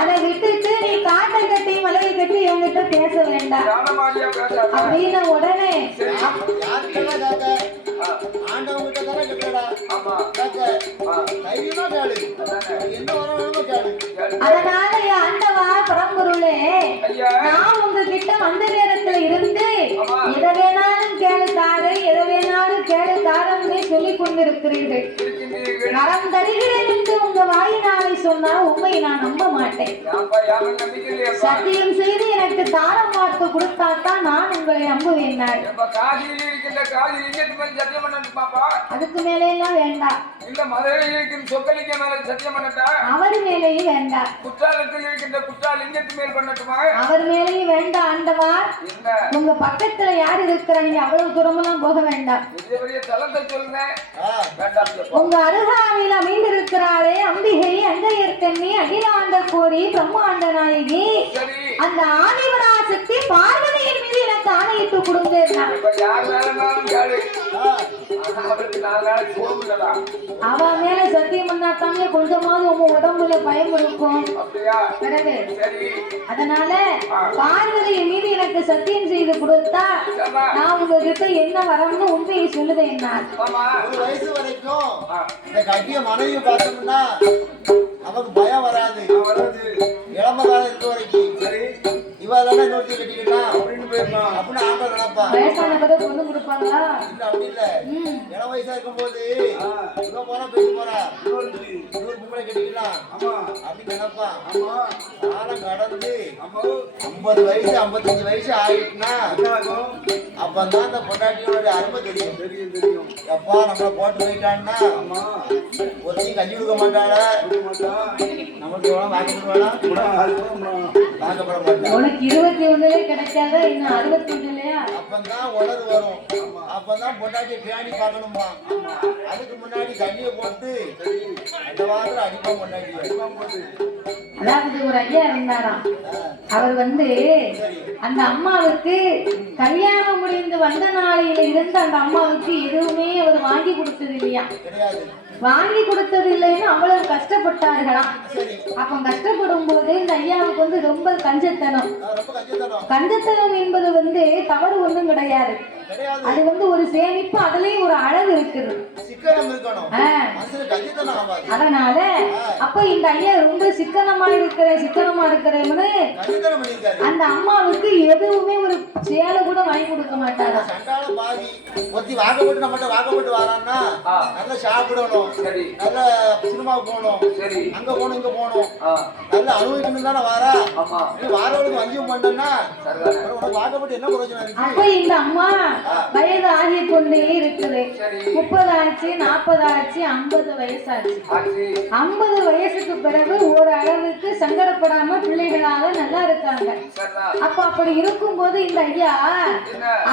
அதை விட்டுட்டு நீ காட்டை கட்டி மலையை கட்டி இவங்கிட்ட பேச வேண்டாம் அப்படின்னு உடனே அதனால ஆண்டவா பரம்பொருளே நான் உங்ககிட்ட வந்த நேரத்துல இருந்து எதை வேணாலும் கேளு தாரு எதை வேணாலும் கேளு தாரம்னே சொல்லிக் கொண்டிருக்கிறீர்கள். நரம் தருகிறேன் என்று உங்க வாயினாலை சொன்னா உண்மையை நான் நம்ப மாட்டேன். சத்தியம் செய்து எனக்கு தாரம் பார்த்து கொடுத்தாத்தான் நான் உங்களை நம்புவேன். அதுக்கு மேலே எல்லாம் வேண்டாம். அவர் மேலேயும் வேண்டாம். அவர் மேலேயும் வேண்டாம். ஆண்டவா உங்க பக்கத்துல யார் இருக்கிறாங்க அவ்வளவு தூரமெல்லாம் போக வேண்டாம். உங்க அருகாமையில் அமைந்திருக்கிறாரே அம்பிகை அங்கையர்கண்ணி அகிலாண்ட கோடி பிரம்மாண்ட நாயகி அந்த ஆதிபராசக்தி பார்வதியின் மீது எனக்கு ஆணையிட்டு கொடுங்க. அவ மேல சத்தியம் பண்ணாத்தாங்க கொஞ்சமாவது உங்க உடம்புல பயம் இருக்கும். அதனால பார்வதியின் மீது எனக்கு சத்தியம் செய்து கொடுத்தா நான் உங்ககிட்ட என்ன வரம்னு உண்மையை சொல்லுதேன். ஒரு வயசு வரைக்கும் இந்த கட்டிய மனைவி பார்த்தோம்னா நமக்கு பயம் வராது. இளம காலம் இருக்க வரைக்கும் சரி இவாதானே நோட்டி கட்டிக்கலாம் அப்படின்னு போயிருப்பான் அப்படின்னு ஆண்டவர் நினைப்பா. பொண்ணு கொடுப்பாங்களா? இல்ல அப்படி இல்ல. இளம் வயசா இருக்கும் போது இவ போனா போயிட்டு போறா இன்னொரு பொம்பளை கட்டிக்கலாம் அப்படின்னு நினைப்பா. காலம் கடந்து 50 வயசு 55 வயசு ஆயிட்டுனா அப்பதான் அந்த பொண்டாட்டியோட அருமை தெரியும். எப்பா நம்மளை போட்டு போயிட்டான்னா ஒருத்தையும் கஞ்சி கொடுக்க மாட்டாளா நமக்கு வாக்கப்பட மாட்டான். 21 கிடைக்காத இன்னும் 61 அப்பதான் உணர்வு வரும். அப்பதான் பொண்டாட்டியை பேணி பார்க்கணுமா. அதுக்கு முன்னாடி தண்ணியை போட்டு அந்த வாரத்துல அடிப்பான் பொண்டாட்டி. அதாவது ஒரு ஐயா இருந்தாராம். அவர் அந்த அம்மாவுக்கு கல்யாணம் முடிந்து வந்த நாளையில இருந்து அந்த அம்மாவுக்கு எதுவுமே அவர் வாங்கி கொடுத்தது இல்லையா. வாங்கி கொடுத்தது இல்லைன்னு அவ்வளவு கஷ்டப்பட்டார்களாம். அப்ப கஷ்டப்படும் போது இந்த ஐயாவுக்கு ரொம்ப கஞ்சத்தனம். கஞ்சத்தனம் என்பது தவறு ஒண்ணும் கிடையாது. அது ஒரு சேமிப்பு. அதுலயும் ஒரு அளவு இருக்குது. அதனால அப்ப இந்த ஐயா ரொம்ப சிக்கனமா இருக்கிறேன்னு அந்த அம்மாவுக்கு எதுவுமே ஒரு சேலை கூட வாங்கி கொடுக்க மாட்டாங்க. நல்ல சினிமாவுக்கு போகணும் அங்க போகணும் இங்க போகணும் நல்ல அனுபவிக்கணும் தானே வாரா வாரவளுக்கு வஞ்சியம் பண்ணா வாக்கப்பட்டு என்ன பிரயோஜனம் இருக்கு. அப்ப இந்த அம்மா வயது ஆகி கொண்டே இருக்குது. 30 ஆச்சு 40 ஆச்சு 50 வயசாச்சு. 50 வயசுக்கு பிறகு ஒரு அளவுக்கு சங்கடப்படாம பிள்ளைகளால நல்லா இருக்காங்க. அப்ப அப்படி இருக்கும் போது இந்த ஐயா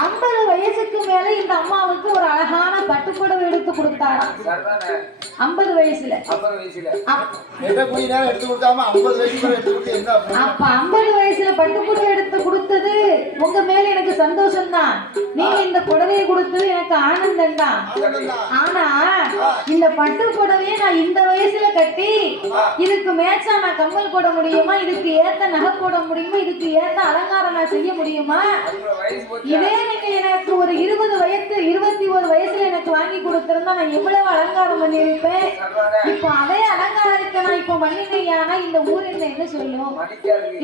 50 வயசுக்கு மேல இந்த அம்மாவுக்கு ஒரு அழகான பட்டுப்புடவை எடுத்து கொடுத்தாராம். 50 வயசுல அப்ப 50 வயசுல பட்டுப்புடவை எடுத்து கொடுத்தது உங்க மேல எனக்கு சந்தோஷம் தான். நீங்க இந்த புடவையை கொடுத்தது எனக்கு ஆனந்தம் தான். ஆனா இந்த பட்டு புடவையை நான் இந்த வயசுல கட்டி இதுக்கு மேட்சா நான் கம்மல் போட முடியுமா? இதுக்கு ஏத்த நகை போட முடியுமா? இதுக்கு ஏத்த அலங்காரம் நான் செய்ய முடியுமா? இதே நீங்க எனக்கு ஒரு 20 வயசு 21 வயசுல எனக்கு வாங்கி கொடுத்திருந்தா நான் எவ்வளவு அலங்காரம் பண்ணிருப்பேன். இப்போ அதே அலங்காரத்தை நான் இப்போ பண்ணினேன்னா இந்த ஊர் என்ன சொல்லும்?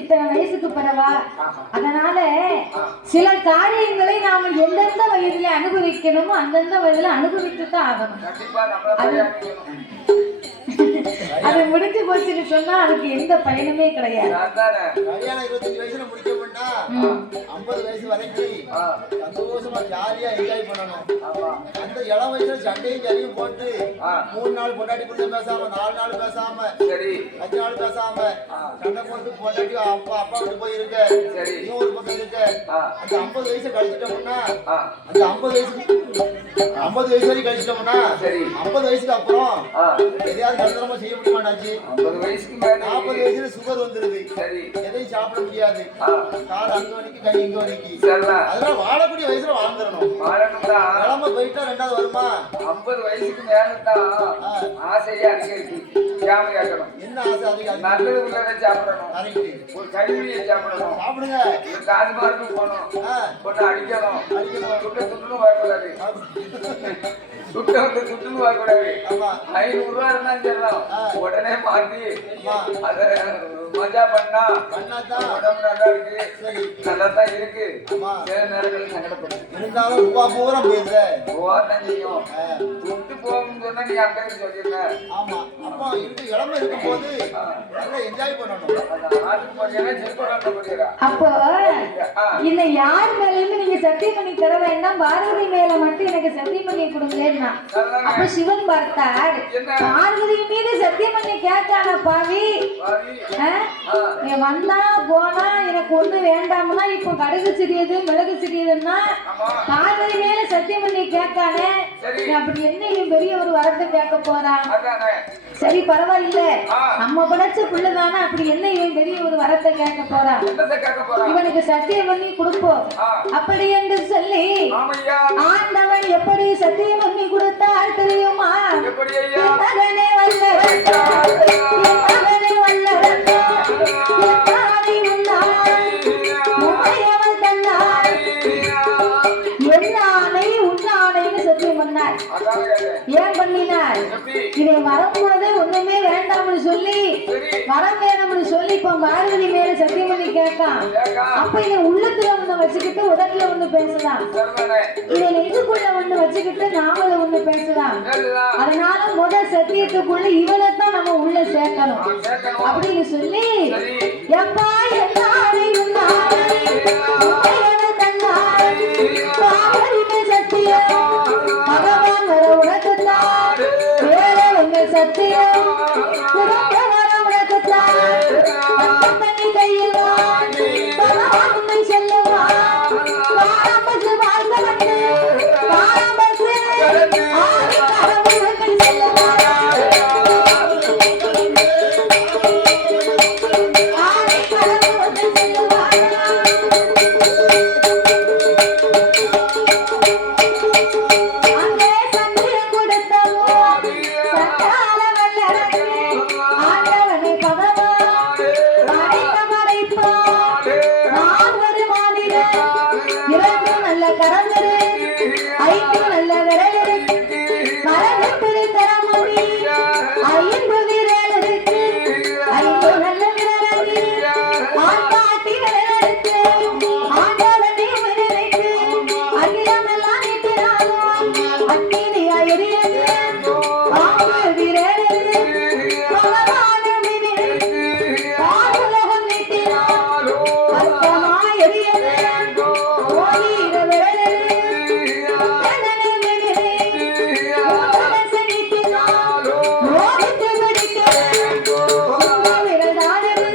இத்தனை வயசுக்கு பிறவா. அதனால சில காரியங்களை நாம எந்தெந்த வயதுல அனுபவிக்கணுமோ அந்தந்த வயதுல அனுபவித்து தான் ஆகணும். அது முடிஞ்சு போச்சுன்னு சொன்னா அதுக்கு எந்த பயனுமே கிடையாது. கல்யாணம் 25 வயசுல முடிக்க மாட்டா 50 வயசு வரைக்கும் சந்தோஷமா ஜாலியா என்ஜாய் பண்ணணும். அந்த இளம் வயசுல சண்டையும் ஜரியும் போட்டு 3 நாள் பொண்டாட்டி புள்ள பேசாம 4 நாள் பேசாம 5 நாள் பேசாம சண்டை போட்டு பொண்டாட்டி அப்பா விட்டு போயிருக்க நீ ஒரு பக்கம் இருக்க. அந்த 50 வயசு கழிச்சிட்டோம்னா அந்த 50 வயசு 50 வயசு வரைக்கும் கழிச்சிட்டோம்னா சரி. 50 வயசுக்கு அப்புறம் ஆ, எதையாவது கல்யாணமா செய்ய முடியுமாண்டாச்சு 50 வயசுக்கு மேல 40 வயசுல சுகர் வந்துருது சரி. எதையும் சாப்பிட முடியாது ஆ, கால் அங்க வலிக்கு கை இங்க வலிக்கு சரிதான். அதனால வாழக்கூடிய வயசுல வாழ்ந்துடணும் வாழணும்னா கிளம்ப போயிட்டா ரெண்டாவது வருமா 50 வயசுக்கு மேலதான் ஆசையே அதிகரிக்கு. ஞாபகம் கேட்கணும். என்ன ஆசை அதிகம் நல்லது உள்ளதை சாப்பிடணும். கரெக்ட் ஒரு கழிவுகளை சாப்பிடணும். சாப்பிடுங்க ஒரு காசு மார்க்கு போகணும். ஆ, ஒண்ணு அடிக்கணும். அடிக்கணும். துட்டுன்னு வரக்கூடாது. துட்டை வந்து துட்டுன்னு வரக்கூடாது. ஆமா 500 ரூபா இருந்தாலும் சரிதான். ஆ. உடனே மாத்தி ஆமா அத மஜா பண்ணா பண்ணாதான் உடம்பு நல்லா இருக்கு. சரி நல்லா தான் இருக்கு. ஆமா சில நேரங்களில் சங்கடப்படும். இருந்தாலும் ரூபா பூரா போயிருந்த போவாதான் செய்யும். துட்டு போகணும்னு சொன்னா நீ அங்கே சொல்லிருக்க. ஆமா அப்போ இருக்கு இளமை இருக்கும் போது நல்லா என்ஜாய் பண்ணணும் அந்த ஆட்டுக்கு போறீங்கன்னா செருப்பு போறீரா? அப்போ ஆ, இந்த யார் மேலேயுமே நீங்க சத்தியம் பண்ணி தர வேண்டாம், பார்வதி மேல மட்டும் எனக்கு சத்தியம் பண்ணி கொடுங்கன்னா. சரிதானே? அப்ப சிவன் பார்த்தார், என்ன? பார்வதி மீது சத்தியம் பண்ணி கேட்டான பாவி. பாவி. ஆ? ஆ, நீ வந்தா போனா எனக்கு ஒண்ணு வேண்டாம்னா இப்போ கடுகு சிறியது மிளகு சிறியதுன்னா ஆமா. பார்வதி மேல சத்தியம் பண்ணி கேட்கானே, சரி. நீ அப்படி என்ன இவன் பெரிய ஒரு வரத்தை கேட்க போறான். அதானே. சரி பரவாயில்ல, ஆ. நம்ம படைச்ச பிள்ளைதானே, அப்படி என்ன இவன் பெரிய ஒரு வரத்தை கேட்க போறான். என்னத்தை கேட்க போறா? இவனுக்கு சத்தியம் பண்ணி கொடுப்போம் ஆ, அப்படி என்று சொல்லி ஆமையா. ஆண்டவன் எப்படி சத்தியம் பண்ணி கொடுத்தால் தெரியுமா? எப்படி ஐயா? என் மகனே வல்லவன் தான், என் மகனே வல்லவன் தான், என் தானை உன்னாய், உன்னையவன் தன்னாய், என் ஆணை உன்னானைன்னு சத்தியம் பண்ணார். அதானே கேட்டேன். ஏன் பண்ணினார்? எப்படி? இதை வரும்போது ஒண்ணுமே வேண்டாம்னு சொல்லி சரி. வரம் வேணும்னு சொல்லி இப்ப பார்வதி மேல சத்தியம் பண்ணி கேட்கான். கேக்கா. அப்ப இதை உள்ளத்துல ஒண்ணு வச்சுக்கிட்டு உடத்துல ஒண்ணு பேசலாம், சரிதானே. இதை நெஞ்சுக்குள்ள ஒண்ணு வச்சுக்கிட்டு நாமள ஒண்ணு பேசலாம். சரிதான். அதனால முதல் சத்தியத்துக்குள்ள இவளைத்தான் நம்ம உள்ள சேர்க்கணும் நான் கேட்கணும். அப்படின்னு சொல்லி சரி. எப்பா என்னாரை உன்னாரை உன்னையவ தன்னாரை பார்வதிக்கு சத்தியம் பகவான் வர உனக்குத்தான் வேற உங்க சத்தியம் உனக்கு வர உனக்குத்தான் பக்கம் தண்ணி கையில் வாங்கி பகவான் உன்னை செல்லுவான் காரம்பசு வாழ்ந்த வந்து காரம்பசு ஆதி கடவுள் உன்னை செல்லுவான் ஆதி கடவுள் உன்னை செல்லுவான் அங்கே சத்தியம் கொடுத்தவோ சட்டால வல்லரசே ஆண்டவனை பகவான் படைத்த படைப்பான் நால்வரு மாநிலம் இரண்டு நல்ல கரங்கள் ஐந்து நல்ல விரல் மரகத்திரு தரமணி ஐந்து விரல் இருக்கு ஐந்து நல்ல விரல் ஆட்டாட்டி விரலுக்கு ஆண்டவனை விரலுக்கு அகிலமெல்லாம் நிற்கிறாலும் அக்கினியா எரியது ஆறு விரல் பகவான விரலுக்கு பாலுலகம் நிற்கிறான் அர்த்தமாய் எரியது ஓரிர விரல் வேதனை விரல் மோகனச நிற்கிறான் மோகித்து பிடிக்கிறது உங்க விரலானது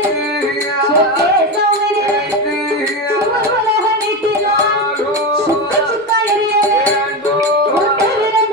சொத்தே சௌவிரல் சுவர் உலகம் நிற்கிறான் சுத்த சுத்த எரியது ஒன்று விரல்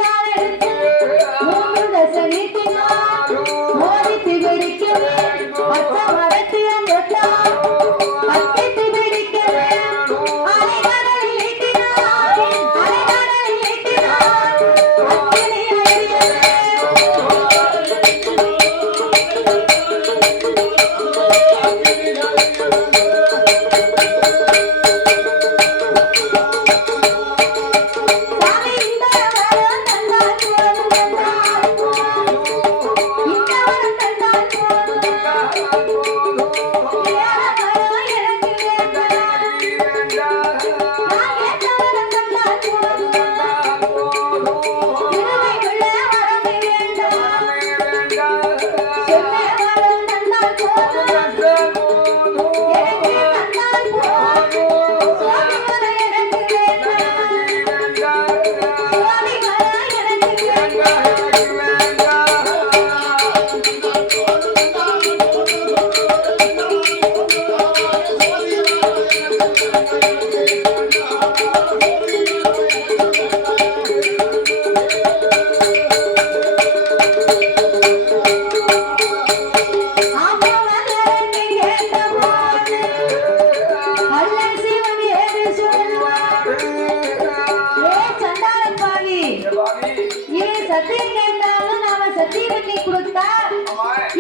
இவன் சத்தியம் கேட்டாலும் நாம சத்தியம் பண்ணி கொடுத்தா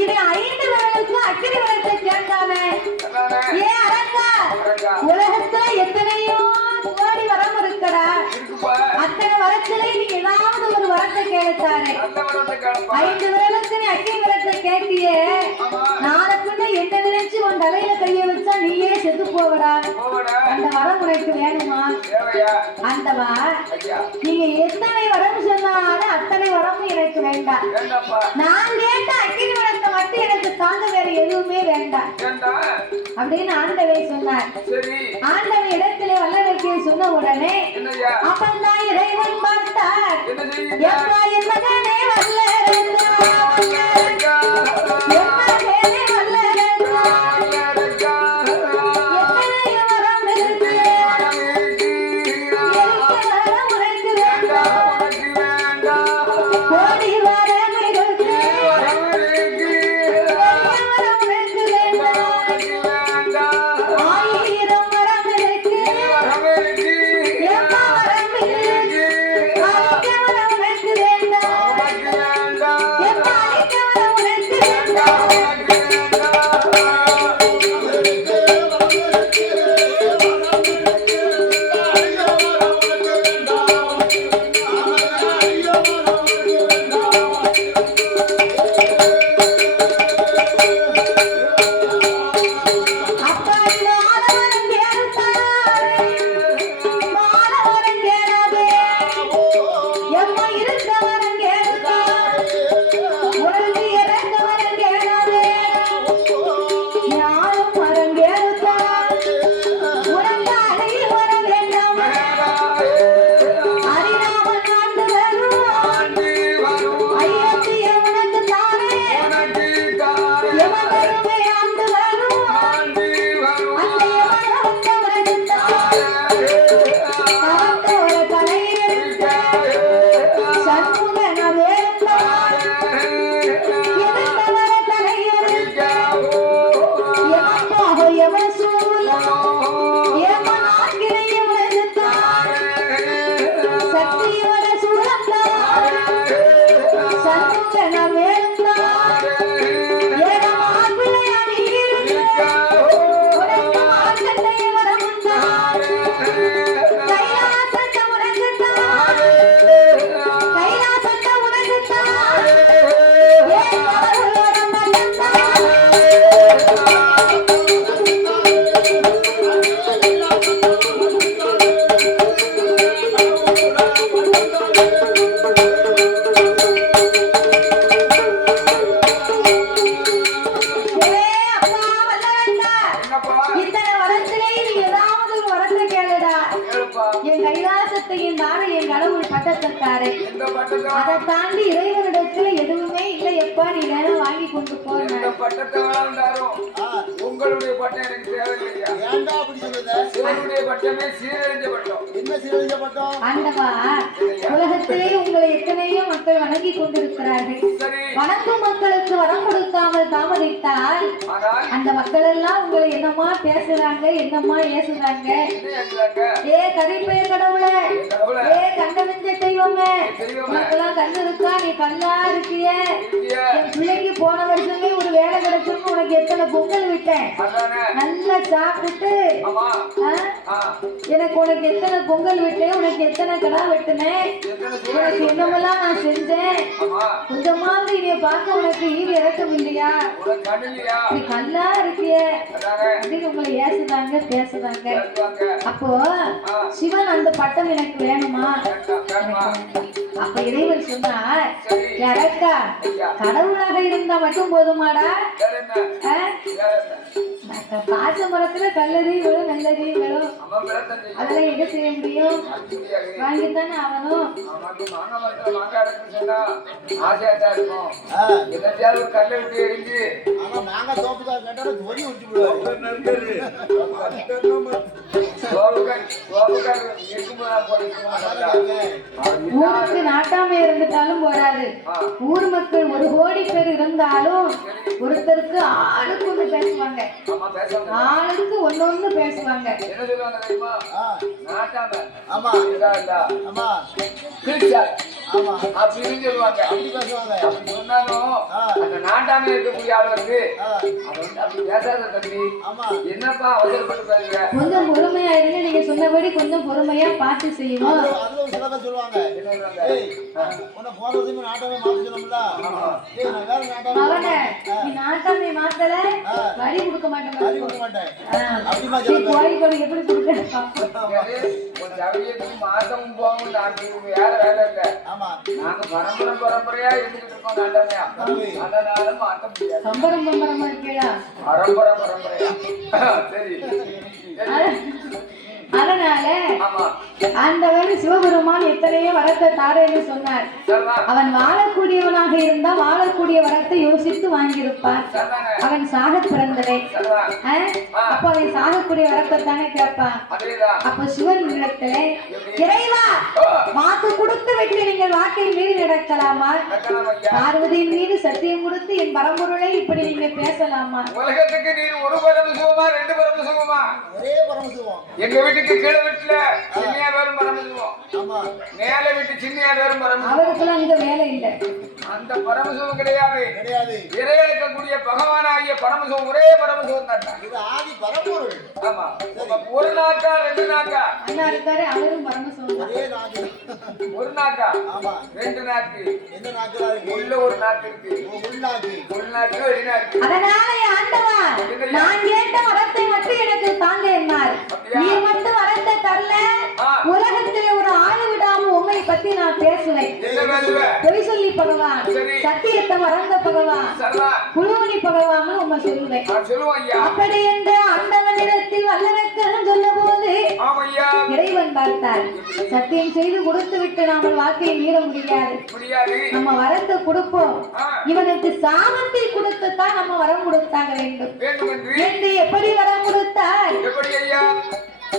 இவன் 5 விரலுக்கு அக்கினி விரத்தை கேட்காமே. ஏன் அரங்கா, உலகத்துல எத்தனையோ கோடி வரம் இருக்கடா. அத்தனை வரத்திலே நீ ஏதாவது ஒரு வரத்தை கேட்டாரு. 5 விரலுக்கு நீ அக்கினி விரத்தை கேட்டியே, நாளை பின்ன என்ன நினைச்சு உன் தலையில கைய வச்சா நீயே செத்து போவடா. அந்த வரம் உனக்கு வேணுமா? ஆண்டவா, நீங்க எத்தனை வரம் சொன்னாலும் அத்தனை வரமும் எனக்கு வேண்டாம். நான் கேட்ட அக்கினி வரத்தை மட்டும் எனக்கு தாங்க, வேற எதுவுமே வேண்டாம் அப்படின்னு ஆண்டவன் சொன்னார். ஆண்டவன் இடத்திலே வல்லவர்க்கே சொன்ன உடனே அப்பந்தான் இறைவன் பார்த்தார். எப்பா என் மகனே வல்லரங்கா, வல்லரங்கா, என் மகனே வல்லரங்கா, எத்தனை வரம் இருக்கு, வரம் உனக்கு வேண்டாம். கோடி வரம் இருக்கு, வரம் உனக்கு வேண்டாம். 1000 வரம் இருக்கு, எப்பா வரம் இருக்கு, அழிக்க வரம் உனக்கு வேண்டாம். எப்பா அழிக்க வரம் உனக்கு வேண்டாம். அப்பா மாலவரம் கேட்டாரே, மாலவரம் கேளாதே, எம்மா இருக்கவரம் கேட்டா, உனக்கு இறங்கவரம் கேளாதே, ஞானம் வரம் கேட்டா, உனக்கு அழகி வர வேண்டாம். அரிராமன் ஆண்டு வரும், ஐயத்திய உனக்கு தானே, எவன் வருமே ஆண்டு வரும், அந்த எவன் வந்தவனுக்கு தான் அவத்தோட தலையிருக்க சண்முகன வேண்டாம். எவத்தவர தலையிருக்க எவன் போக எவன் சூழலும் எவன் ஆக்கினைய உனக்கு தான் சக்தியோட சூழத்தான் சண்முகன வேண்டாம். ஏனமா பிள்ளையாடி இருக்க உனக்கு மார்க்கண்டைய வரமுண்டான். கைலாசத்தை உனக்கு தான், கைலாசத்தை உனக்கு தான், ஏன் அவர்களோட மட்டும்தான். அப்பா வல்லரங்கா, இத்தனை வரத்திலே நீ ஏதாவது ஒரு வரத்தை கேளுடா. என் கைலாசத்தையும் தானே என் கடவுள் பட்டத்தக்காரு. அதை தாண்டி இறைவனிடத்துல எதுவுமே இல்லை. எப்பா நீ வேணும் வாங்கி கொண்டு போன உங்களுடைய பட்டம் எனக்கு தேவையில்லையா? ஏன்டா அப்படி சொல்லுத? சிவனுடைய பட்டமே சீரழிஞ்ச பட்டம். என்ன சீரழிஞ்ச பட்டம்? ஆண்டவா, உலகத்திலே உங்களை எத்தனையோ மக்கள் வணங்கி கொண்டிருக்கிறார்கள். சரி, வணங்கும் மக்களுக்கு வரம் கொடுக்காமல் தாமதித்தால் ஆனால் அந்த மக்கள் எல்லாம் உங்களை என்னமா பேசுறாங்க, என்னமா ஏசுறாங்க. என்ன ஆகுறாங்க? ஏ கரிப்பைய கடவுளே, கடவுளே, ஏ கண்டவஞ்ச தெய்வமே, தெய்வமே, உனக்கெல்லாம் கண்ணு இருக்கா, நீ கண்ணா இருக்கியே, இருக்கியா? என் பிள்ளைக்கு போன வருஷமே ஒரு வேலை கிடைச்சுன்னு உனக்கு எத்தனை பொங்கல் விட்டேன், அதானே? நல்லா சாப்பிட்டு ஆமா. ஆ? எனக்கு உனக்கு எத்தனை பொங்கல் விட்டேன், உனக்கு எத்தனை கடா வெட்டினேன், எத்தனை உனக்கு என்னமெல்லாம் நான் செஞ்சேன். ஆமா. கொஞ்சமாவது இதைய பார்க்க உனக்கு ஈவு இறக்கம் இல்லையா? உனக்கு கண்ணு இல்லையா? நீ கல்லா இருக்கியே அதானே? அப்படின்னு உங்களை ஏசுதாங்க, பேசுதாங்க. பேசுவாங்க. அப்போ சிவன் அந்த பட்டம் எனக்கு வேணுமா? வேணுமா? அப்ப இறைவன் சொன்னார், சரி. யாரக்கா ஐயா. கடவுளாக இருந்தா மட்டும் போதுமாடா? வேற என்ன? ஆ? வேற என்ன? பாச மரத்துல கல்லறி விழும், நல்லறி விழும், அவன் விரதம் செய்யும். அதெல்லாம் என்ன செய்ய முடியும்? அடிப்படையாக வாங்கித்தானே ஆகணும். அவனுக்கு மாங்காய் மரத்துல மாங்காய் அடைச்சு சொன்னா ஆசையாத்தான் இருக்கும். ஆ, எதாச்சும் ஒரு கல்லை விட்டு எரிஞ்சு ஆனா மாங்காய் தோப்புக்கார கேட்டாலும் தொரி விட்டு விடுவாரு. ஊருக்கு நாட்டாமை இருந்துட்டாலும் போராது. ஊர் மக்கள் 1 கோடி பேர் இருந்தாலும் ஒருத்தருக்கு ஆளுக்கு ஒண்ணு பேசுவாங்க, ஆளுக்கு ஒன்னொன்னு பேசுவாங்க. என்ன சொல்லுவாங்க தெரியுமா? ஆ, நாட்டாம ஆமா இதா இருந்தா ஆமா கிழிச்சா ஆமா அப்படின்னு சொல்லுவாங்க. அப்படி பேசுவாங்க. அப்படி சொன்னாலும் அந்த நாட்டாம இருக்கக்கூடிய ஆள் வந்து அவன் வந்து அப்படி பேசாத தம்பி. ஆமா என்னப்பா அவசரப்பட்டு பேசுற? கொஞ்சம் பொறுமையா இருங்க, நீங்க சொன்னபடி கொஞ்சம் பொறுமையா பார்த்து செய்வோம். அதுல ஒரு சில பேர் சொல்லுவாங்க, ஏய் உன்னை போன வருஷமே நாட்டாமே மாத்த சொன்னோம்ல, ஏய் நான் வேற நாட்டாமே அவனே நீ நாட்டாமை மாத்தல வரி கொடுக்க மாட்டேன், வரி கொடுக்க மாட்டேன் அப்படிமா நீ சொல்லுங்க. கோழி கோழி எப்படி கொடுக்க ஒரு சமயத்துக்கு மாசமும் போகும். நாங்க வேற வேலை இல்லை. ஆமா நாங்க பரம்பரையா இருந்துட்டு இருக்கோம் நாட்டாமையா. அதனால மாத்த முடியாது. பம்பரம் பம்பரமா இருக்கா? பரம்பரையா சரி. அதனால ஆமா ஆண்டவன் சிவபெருமான் எத்தனையோ வரத்தை தாரேன்னு சொன்னார். சரிதான் அவன் வாழக்கூடியவனாக இருந்தா வாழக்கூடிய வரத்தை யோசித்து வாங்கியிருப்பான். சரிதாங்க அவன் சாக பிறந்தவன். சரிதான். அப்ப அவன் சாகக்கூடிய வரத்தை தானே கேட்பான். அதேதான். அப்ப சிவன் இடத்துல இறைவா வாக்கு கொடுத்து விட்டு நீங்கள் வாக்கின் மீது நடக்கலாமா? நடக்கலாம் ஐயா. பார்வதியின் மீது சத்தியம் கொடுத்து என் பரம்பொருளை இப்படி நீங்க பேசலாமா? உலகத்துக்கு நீர் ஒரு பரமசிவமா ரெண்டு பரமசிவமா? ஒரே பரமசிவம். எங்க வீட்டுக்கு கீழே வீட்டுல சின்னியா பேரும் பரமசிவம், ஆமா மேல வீட்டு சின்னியா பேரும் பரமசிவம். அவருக்கெல்லாம் இங்க வேலை இல்லை. அந்த பரமசிவம் கிடையாது. கிடையாது. இறையளிக்கக்கூடிய பகவானாகிய பரமசிவம் ஒரே பரமசிவம் தான். இது ஆதி பரம்பொருள். ஆமா. ஒரு நாக்கா ரெண்டு நாக்கா? அண்ணா இருக்காரு, அவரும் பரமசிவம் தான். ஒரே நாக்கு. ஒரு நாக்கா? ஆமா ரெண்டு நாக்கு. எந்த நாக்குல இருக்கு? உள்ள ஒரு நாக்கு இருக்கு. உள்நாக்கு. ஒரு நாக்கு வெளி நாக்கு. அதனால என் ஆண்டவன் நான் கேட்ட வரத்தை மட்டும் எனக்கு தாங்க என்னார். நீ மட்டும் வரத்தை தரல, உலகத்துல ஒரு ஆளு விடாம உண்மை பத்தி நான் பேசுவேன். என்ன பேசுவ? பொய் சொல்லி பகவான், சரி. சத்தியத்தை மறந்த பகவான், சரிதான். குழுவணி பகவான் உண்மை சொல்லுவேன். நான் சொல்லுவோம் ஐயா. அப்படி என்று ஆண்டவனிடத்தில் வல்லரக்கன் சொல்ல போது ஆமா ஐயா. இறைவன் பார்த்தார். சத்தியம் செய்து கொடுத்து விட்டு நாம வாக்கை மீற முடியாது. முடியாது. நம்ம வரத்தை கொடுப்போம். இவனுக்கு சாபத்தை கொடுத்துத்தான் நம்ம வரம் கொடுத்தாங்க வேண்டும் வேண்டும் என்று என்று எப்படி வரம் கொடுத்தார்? எப்படி ஐயா?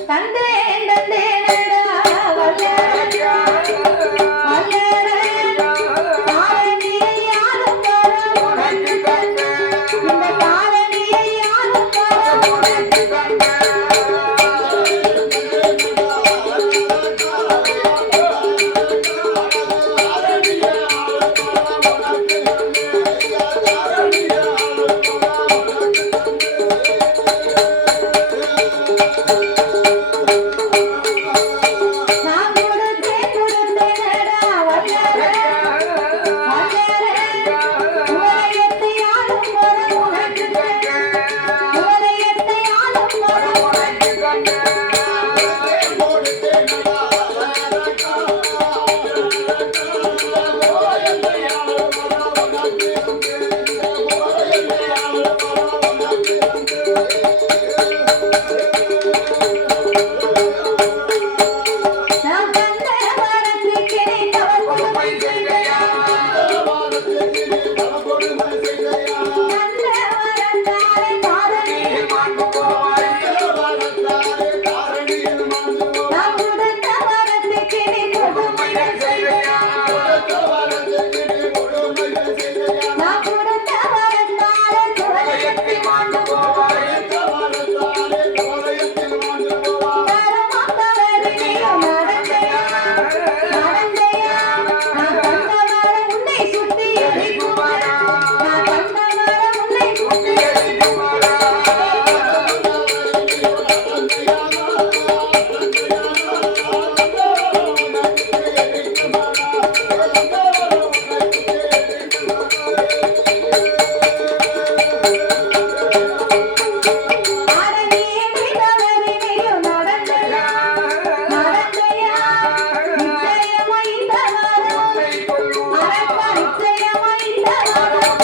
தந்தேன் தந்தேனடா வல்லரக்கா வல்லரக்கா காரணியை யாரும் தர உனக்கு தந்தேன். இந்த காரணியை யாரும் தர உனக்கு தந்தேன். நான் கொடுத்தேனடா வல்லரக்கா வல்லரக்கா உலகத்தை யாரும் தர உனக்கு தந்தேன். உலகத்தை யாரும் தர உனக்கு தந்தேன். நான் தந்த வரத்துக்கு தவறு கொடுமை செய்தையா? தந்த வரத்தாலே காரணியில் மாண்டு போவாய். நான் கொடுத்த வரத்துக்கு நீ கொடுமைகள் செய்தையா? நான் கொடுத்த வரத்தாலே குறையத்தை மாண்டு போவாய். தருமம் தவறினியும் நடந்தையா? நடந்தையா? நான் தந்த வரம் உன்னை சுத்தி எரிக்குமாறா? நான் தந்த வரம் உன்னை சுத்தி எரிக்குமாறா? ஆரணியே தவறினியும் நடந்தையா? நடந்தையா? நிச்சயமா இந்த வரம் அரப்பா, நிச்சயமா இந்த வரம்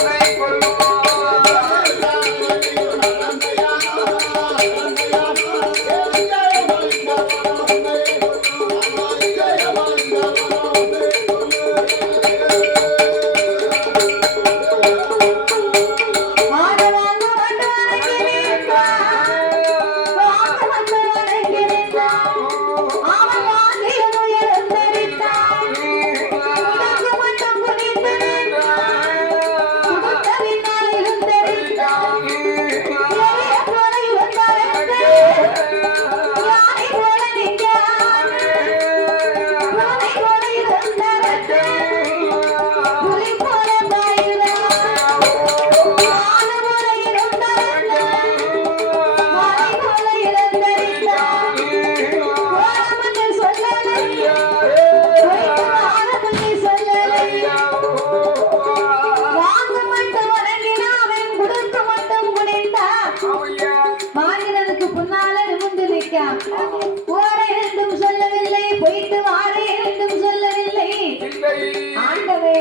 ஆண்டவே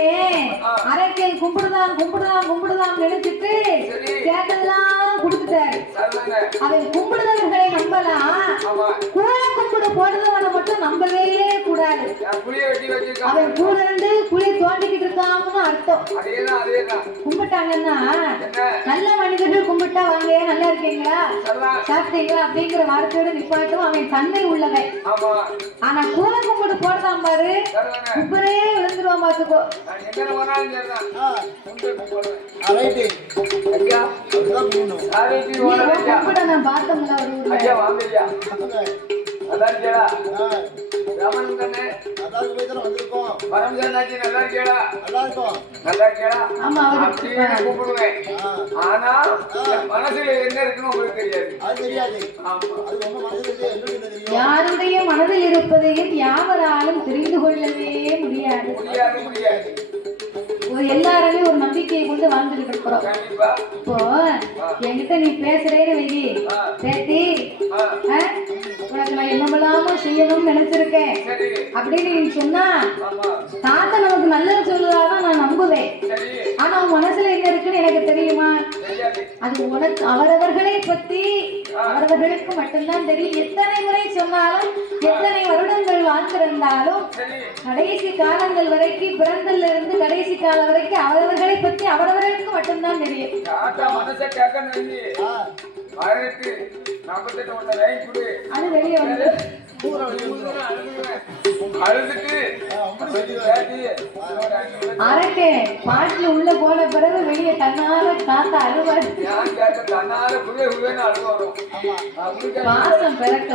அரைக்கை கும்பிடுதான் நினைச்சிட்டு கேட்டதெல்லாம் கொடுத்துட்டாரு. அவன் கும்பிடுதவர்களை நம்பலாம், கூட கும்பிடு போடுறவனை மட்டும் நம்பவே கூடாது. அவன் கூட இருந்து குழி தோண்டிக்கிட்டு இருக்காங்கன்னு அர்த்தம். கும்பிட்டாங்கன்னா நல்ல மனிதர்கள் கும்பிட்டா வாங்க நல்லா இருக்கீங்களா சாப்பிட்டீங்களா அப்படிங்கிற வார்த்தையோட நிப்பாட்டும். அவன் தன்மை உள்ளவன். ஆனா கூட கும்பிடு போடுதான் பாரு, குப்பரே விழுந்துருவான் பாத்துக்கோ. கும்பிட நான் பார்த்தோம்ல ஒரு யாருடைய மனதில் இருப்பதையும் யாவராலும் தெரிந்து கொள்ளவே முடியாது. எல்லாருமே ஒரு நம்பிக்கையை கொண்டு வாழ்ந்துட்டு இருக்கிறோம். இப்போ என்கிட்ட நீ பேசுறேன்னு வையி, பேட்டி உனக்கு நான் என்னமெல்லாமோ செய்யணும்னு நினைச்சிருக்கேன் அப்படின்னு நீ சொன்னா தாத்தா நமக்கு நல்லது சொல்லுறாதான் நான் நம்புவேன். ஆனா உன் மனசுல என்ன இருக்குன்னு எனக்கு தெரியுமா? அது உனக்கு அவரவர்களை பத்தி அவரவர்களுக்கு மட்டும்தான் தெரியும். எத்தனை முறை சொன்னாலும் எத்தனை வருடங்கள் வாழ்ந்திருந்தாலும் கடைசி காலங்கள் வரைக்கும் பிறந்தல இருந்து கடைசி காலம் வரைக்கும் அவரவர்களை பத்தி அவரவர்களுக்கு மட்டும்தான் தெரியும். அது வெளியே வந்து அரட்டே பாட்டுல உள்ள போன பிறகு வெளியே தன்னால காத்த அழுவாரு. பாசம் பிறக்க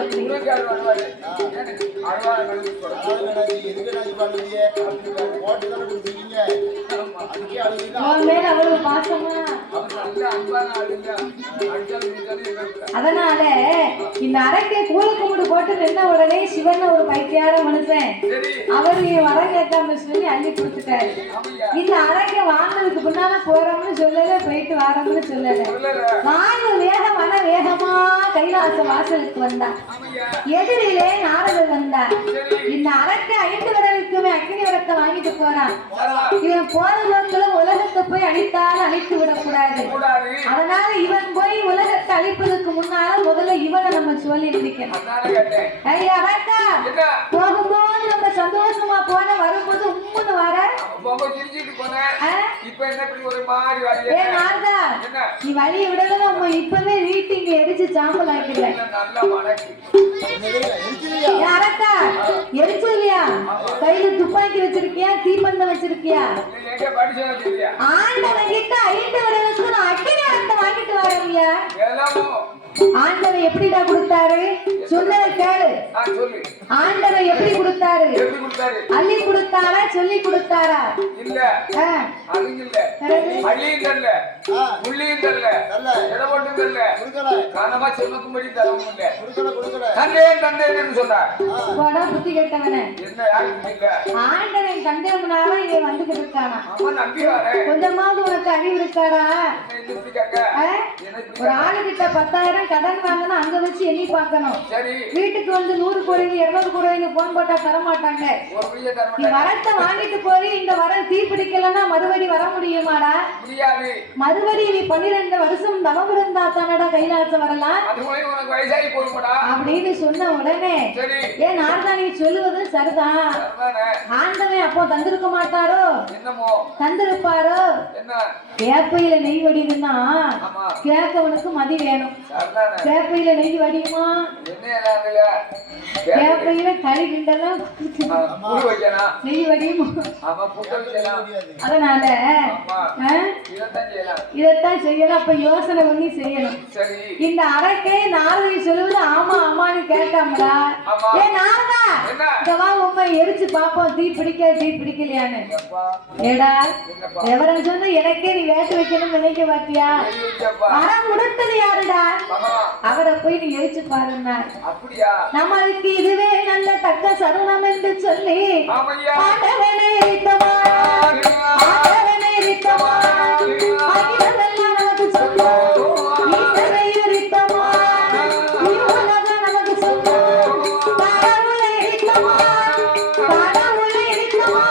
மேல அவ்வளவு பாசமா. அதனால இந்த அரட்டை கூழ கும்பிடு போட்டு நின்ன உடனே சிவன் ஒரு பைத்தியார மனுஷன் அவரு வர கேட்டாம சொல்லி அள்ளி கொடுத்துட்டாரு. இந்த அரட்டை வாங்கினதுக்கு முன்னால போறோம்னு சொல்லல, போயிட்டு வரோம்னு சொல்லல. வாங்க வேகம் வன வேகமா கைலாச வாசலுக்கு வந்தான். எதிரிலே நாரதர் வந்தார். இந்த அரட்டை 5 விரலுக்குமே அக்னி விரத்தை வாங்கிட்டு போறான். இவன் போற போக்குல உலகத்தை போய் அழித்தாலும் அழித்து விடக்கூடாது. அதனால இவன் போய் உலகத்தை அழிப்பதற்கு முன்னால முதல்ல இவனை நம்ம சொல்லி இருக்கணும். போகும்போது நம்ம சந்தோஷமா போன, வரும்போது உம்முன்னு வர நீ வழியை விடலாம். இப்பவே வீட்டுங்க எரிச்சு சாம்பல் ஆக்கிடுற. அரட்டா எரிச்சு இல்லையா? கையில துப்பாக்கி வச்சிருக்கியா? தீப்பந்தம் வச்சிருக்கியா? ஆண்டவன் கிட்ட 5 விரலுக்கு நான் அக்னி விரத்தை வாங்கிட்டு வரேன்யா. ஆண்டவன் எப்படிடா கொடுத்தாரு? சொன்னதை கேளு. ஆண்டவன் எப்படி கொடுத்தாரு? அள்ளி கொடுத்தாரா சொல்லி கொடுத்தாரா? இல்ல இல்ல அள்ளியும் தரல, புள்ளியும் தரல, இடமட்டும் தரல, காரணமா சொன்னக்கும்படி தரவும் இல்ல. தந்தேன் தந்தேன்னு சொன்னார். போடா புத்தி கேட்டவனே. என்ன யாருக்கு இல்ல? ஆண்டவன் தந்தேம்னால இவன் வந்துகிட்டு இருக்கானா? அவன் நம்பி வர கொஞ்சமாவது உனக்கு அறிவு இருக்காடா? ஒரு ஆளு கிட்ட 10,000 கடன் வாங்கினா அங்க வச்சு எண்ணி பார்க்கணும். வீட்டுக்கு வந்து 100 கோடி 200 கோடி போன் போட்டா தர மாட்டாங்க. நீ வரத்தை வாங்கிட்டு போய் இந்த வரம் தீ பிடிக்கலன்னா மறுபடி வர முடியுமாடா? மறுபடி நீ 12 வருஷம் தவம் இருந்தா தானடா கைலாசம் வரலாம் அப்படின்னு சொன்ன உடனே ஏன் நார்தா நீ சொல்லுவது சரிதான். ஆண்டவன் அப்போ தந்திருக்க மாட்டாரோ? தந்திருப்பாரோ? கேப்பையில நெய் வடிதுன்னா கேட்கவனுக்கு மதி வேணும். கேப்பையில நெய் வடியுமா? கேப்பையில கறி கிண்டெல்லாம் நெய் வடியுமா? அதனால இதத்தான் செய்யலாம். அப்ப யோசனை பண்ணி செய்யணும். இந்த அரட்டை நாரதை சொல்லுவது ஆமா அம்மான்னு கேட்டாங்களா? ஏ நாரதா இதவா உண்மை எரிச்சு பாப்போம் தீ பிடிக்கலையான்னு. ஏடா எவரன் சொன்ன எனக்கே நீ வேட்டு வைக்கணும்னு நினைக்க பாத்தியா? மரம் கொடுத்தது யாருடா? அவரை போய் நீ எரிச்சு பாருன்னா நம்மளுக்கு இதுவே நல்ல தக்க சருணம் என்று சொல்லி ஆண்டவனே எரித்தமா ஆண்டவனே எரித்தமா அகிலமெல்லாம் நமக்கு சொல்லும் ஈசனை எரித்தமா உலகம் நமக்கு சொல்லும் கடவுளை எரித்தமா கடவுளை எரித்தமா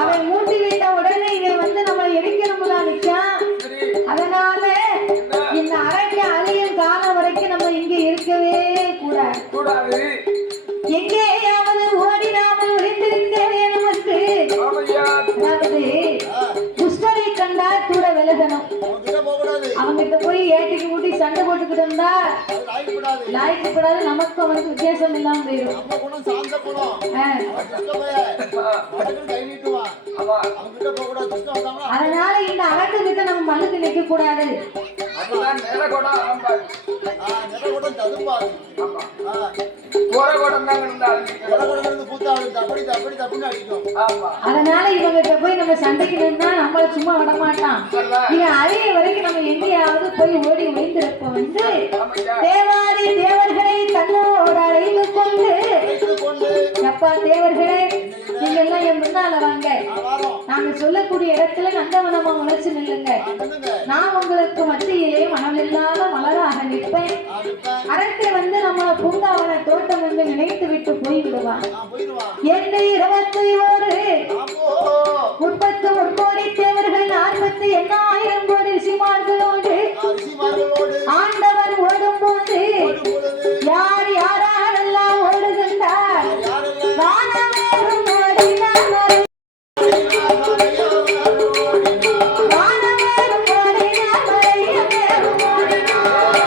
அவன் மூட்டி விட்ட உடனே இவன் வந்து நம்மளை எரிக்கணும்னா நிக்கான். சரி அதனால இந்த அரண்ய அழியும் காலம் வரைக்கும் நம்ம இங்க இருக்கவே கூடாது. கூடாது. எங்கேயாவது ஓடினாமல் ஒளிந்திருக்க வேணும் என்று ஆமையா அதாவது துஷ்டரை கண்டால் கூட விலகணும். அவன்கிட்ட போகக்கூடாது. அவங்கிட்ட போய் ஏட்டிக்கு ஊட்டி சண்டை போட்டுக்கிட்டு இருந்தா அது லாய்க்கப்படாது. லாய்க்கப்படாது. நமக்கு அவனுக்கு வித்தியாசம் இல்லாம போயிடும். நம்ம குணம் சாந்த குணம். அவன் துஷ்ட பையன். அவனுக்கு கை நீட்டுவான். ஆமா அவன்கிட்ட போகக்கூடாது. துஷ்டம் வந்தாங்கன்னா அதனால இந்த அரக்கு கிட்ட நம்ம மல்லுக்கு நிக்க கூடாது. அதுதான் நிலகோடம் ஆரம்பாது. நிற குணம் ததுப்பாது. ஆமா கோரகோடம் தான் இருந்தால் நிற குணம் இருந்து பூத்தாடு தப்படி தப்படி தப்புன்னு அடிக்கும். ஆமா அதனால இவங்கிட்ட போய் நம்ம சண்டைக்கு நின்னா நம்மள சும்மா விட மாட்டான். இவன் அழிய வரைக்கும் நம்ம எங்கேயாவது போய் ஓடி ஒளிந்திருப்போம் வந்து ஆமையா தேவாதி தேவர்களை தன்னோடு அழைத்து கொண்டு கொண்டு அப்பா தேவர்களே நீங்க எல்லாம் என் முன்னால வாங்க. வாரம் நாங்க சொல்லக்கூடிய இடத்துல நந்தவனமா முளைச்சு நில்லுங்க. நின்னுங்க. நான் உங்களுக்கு மத்தியிலே மனமில்லாத மலராக நிற்பேன். அரட்டை வந்து நம்ம பூங்காவன தோட்டம் வந்து நினைத்து விட்டு போய்விடுவான். போயிடுவான். என்று 21 ஆமோ 31 கோடி தேவர்கள் 48,000 கோடி ரிஷிமார்களோடு அரிசிமார்களோடு ஆண்டவன் ஓடும்போது பொழுது யார் யாரெல்லாம் ஓடுகின்றார்? யாரெல்லாம் வானவேறும் ஓடினார், வானவேறும் ஓடினார், மலையவேறும் ஓடினார்,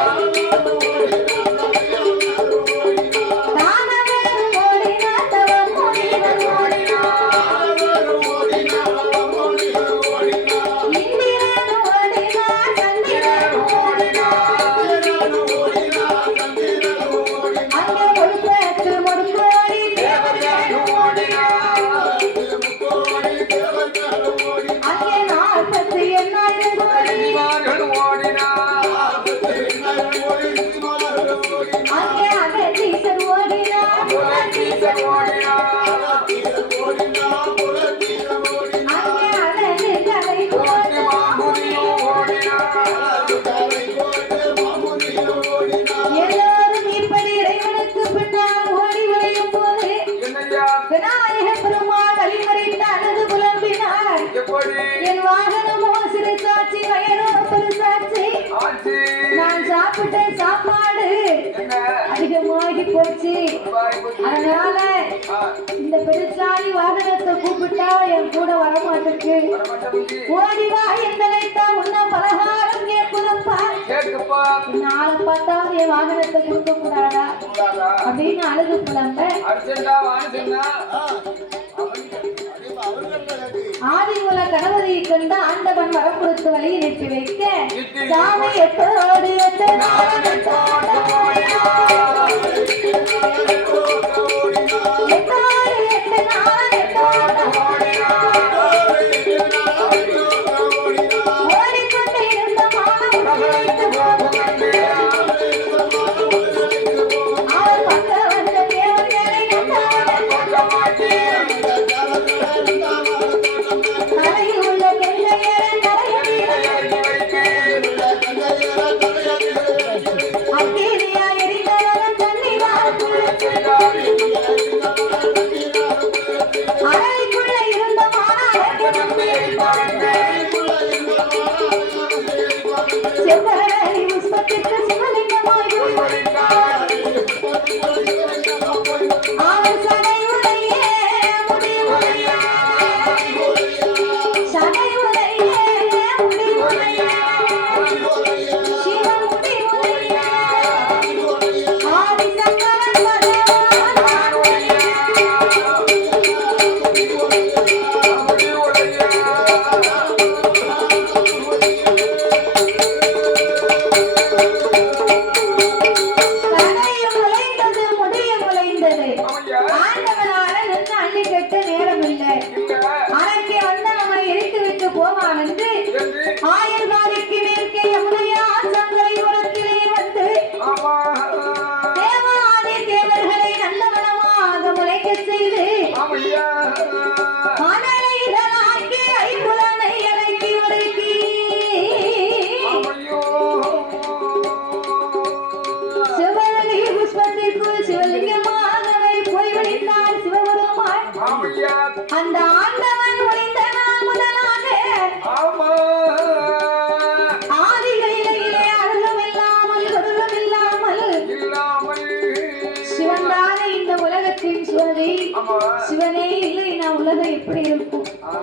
தானவேறும் ஓடினார், தவம் முனிவர் ஓடினார், இந்திரன் ஓடினார், சந்திரன் அங்கே ஒழுக்கத்து முடுக்கோடி தேவர்கள் அங்கே 48,000 கோடி அங்கே அகத்தீசர் ஓடினார், அங்கே அழகு கலை எல்லோரும் இப்படி இறைவனுக்கு பின்னால் ஓடி விளையும் போது விநாயக பெருமாள் வழிமறித்த அழகு புலம்பினார். என் வாகனமோ சிறு சாட்சி, வயரோ பெரு சாட்சி. நான் சாப்பிட்ட சாப்பாடு அதிகமாகி போச்சு. அதனால இந்த பெருசாலி வாகனத்தை கூப்பிட்டா என் கூட வரமாட்டுக்கு. ஓடிவா எந்தனைத்தா உன்ன பலகாரம் கேட்குதப்பா. நாளை பார்த்தா என் வாகனத்தை கொடுக்க கூடாதா அப்படின்னு அழுது புலம்ப ஆதிமூல கணவதியை கண்டு ஆண்டவன் வரம் கொடுத்து வழியை நிறுத்தி வைக்க சாமி எட்டோடு எட்டு நாளம் எட்டோடு எட்டு நாளம் எட்டோடு ஓடிக்கொண்டு இருந்த மானம் அவர் பக்க வந்த தேவர்களை தலையில் உள்ள கெங்கையரை தலையில் அத்தீரியா எரிந்தவரும் தண்ணீரால் அறைக்குள்ள இருந்த மாணவர்கள் செவ்வரளி புஷ்பத்திற்கு சிவலிங்கமாய் அவர் சடை உடைய முடிவுடைய சடை உடைய முடிவுடைய சிவ முடிவுடைய ஆதிசங்கரன் பகவான் தடையும் உழைந்தது முடியும் உழைந்தது. ஆண்டவனால நின்று அள்ளி கட்ட நேரம் இல்லை. அரக்கே வந்து நம்மை எரித்து விட்டு போவான் என்று ஆயர்காலிக்கு மேற்கே யமுனையா சங்கரை புறத்திலே வந்து தேவாதி தேவர்களை நல்லவனமாக முளைக்கச் செய்து மணலை இதழாக்கி ஐம்புலனை இறக்கி ஒடுக்கி சிவனி புஷ்பத்திற்குள் சிவலிங்கமாகவே போய் வைத்தார் சிவபெருமான். அந்த ஆண்டவன் ஒளி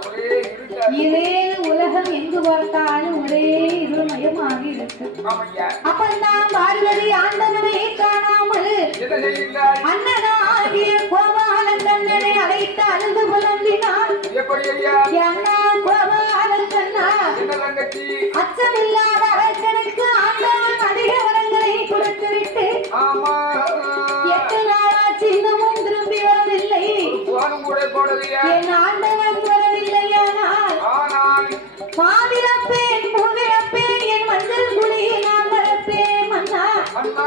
ஒரே இருட்டா இதே உலகம் எங்கு பார்த்தாலும் ஒரே இருமயமாகி இருக்கு. ஆமையா அப்பந்தான் பார்வதி ஆண்டவனை காணாமல் என்ன செய்கிறார் அண்ணனாகிய கோபால கண்ணனை அழைத்து அழுது புலம்பினார். எப்படி ஐயா அண்ணா கோபால கண்ணா, என்ன தங்கச்சி அச்சமில்லாத அரசனுக்கு ஆண்டவன் அதிக வரங்களை கொடுத்துவிட்டு ஆமா 8 நாளாச்சு இன்னமும் திரும்பி வரவில்லை. போனும் கூட போடலையா என் ஆண்டவன் வரவில்லையானால் ஆனால் மாவிளப்பேன் பூவிளப்பேன் என் மஞ்சள் குடியை நான் மறப்பேன் மன்னா. அண்ணா